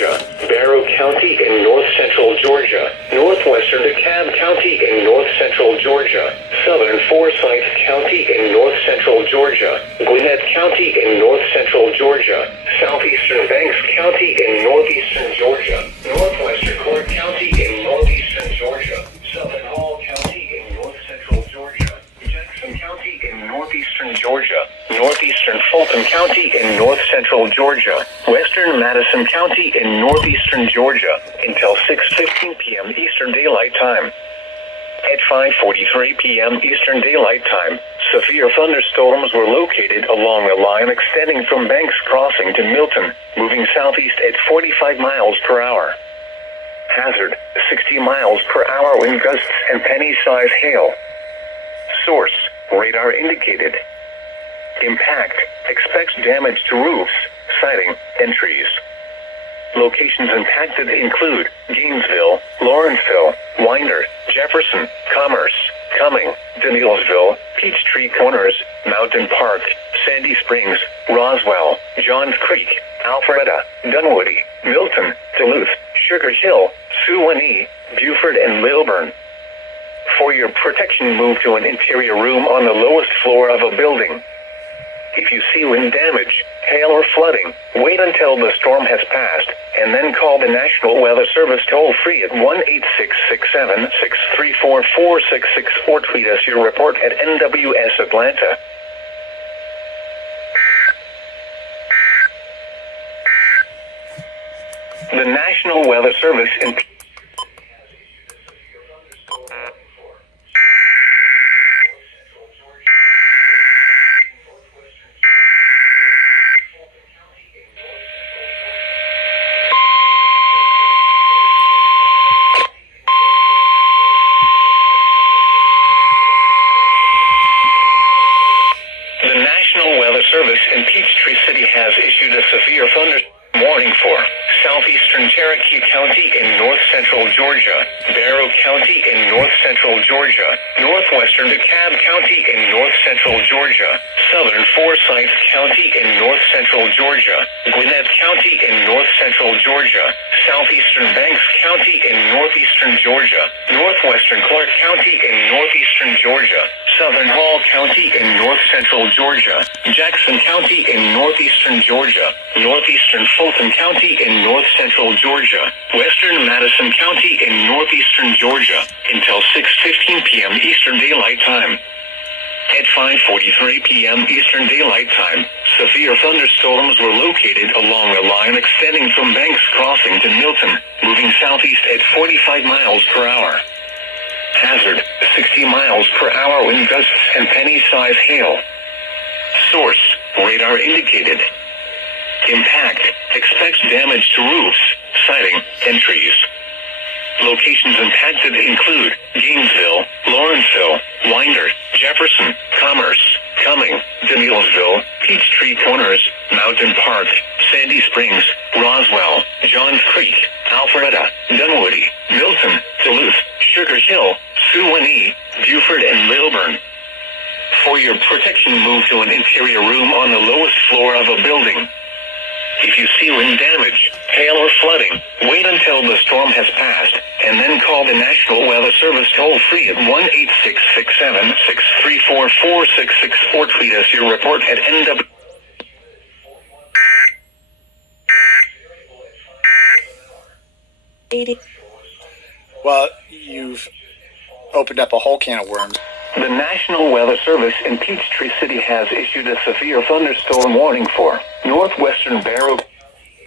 Georgia, Barrow County in north-central Georgia, northwestern DeKalb County in north-central Georgia, southern Forsyth County in north-central Georgia, Gwinnett County in north-central Georgia, southeastern Banks County in northeastern Georgia, northwestern Clark County in northeastern Georgia, southern Hall County in north-central Georgia, Jackson County in northeastern Georgia, northeastern Fulton County in north-central Georgia, western Madison County in northeastern Georgia, until 6:15 p.m. Eastern Daylight Time. At 5:43 p.m. Eastern Daylight Time, severe thunderstorms were located along the line extending from Banks Crossing to Milton, moving southeast at 45 miles per hour. Hazard, 60 miles per hour wind gusts and penny-size hail. Source, radar indicated. Impact, expects damage to roofs, siding, and trees. Locations impacted include Gainesville, Lawrenceville, Winder, Jefferson, Commerce, Cumming, Danielsville, Peachtree Corners, Mountain Park, Sandy Springs, Roswell, Johns Creek, Alpharetta, Dunwoody, Milton, Duluth, Sugar Hill, Suwanee, Buford, and Lilburn. For your protection, move to an interior room on the lowest floor of a building. If you see wind damage, hail, or flooding, wait until the storm has passed, and then call the National Weather Service toll-free at 1-866-7-634-4664 or tweet us your report at NWS Atlanta. The National Weather Service in Peachtree City has issued a severe thunderstorm warning for southeastern Cherokee County in north-central Georgia, Barrow County in north-central Georgia, northwestern DeKalb County in north-central Georgia, southern Forsyth County in north-central Georgia, Gwinnett County in north-central Georgia, southeastern Banks County in northeastern Georgia, northwestern Clark County in northeastern Georgia, southern Hall County in north-central Georgia, Jackson County in northeastern Georgia, northeastern Fulton County in north-central Georgia, western Madison County in northeastern Georgia, until 6:15 p.m. Eastern Daylight Time. At 5:43 p.m. Eastern Daylight Time, severe thunderstorms were located along the line extending from Banks Crossing to Milton, moving southeast at 45 miles per hour. Hazard, 60 miles per hour wind gusts and penny-size hail. Source, radar indicated. Impact, expects damage to roofs, siding, and trees. Locations impacted include Gainesville, Lawrenceville, Winder, Jefferson, Commerce, Cumming, Danielsville, Peachtree Corners, Mountain Park, Sandy Springs, Roswell, Johns Creek, Alpharetta, Dunwoody, Milton, Duluth, Sugar Hill, Suwanee, Buford, and Lilburn. For your protection, move to an interior room on the lowest floor of a building. If you see wind damage, hail, or flooding, wait until the storm has passed, and then call the National Weather Service toll-free at 1-866-7-634-4664 or tweet us your report at NW. Well, you've opened up a whole can of worms. The National Weather Service in Peachtree City has issued a severe thunderstorm warning for northwestern Barrow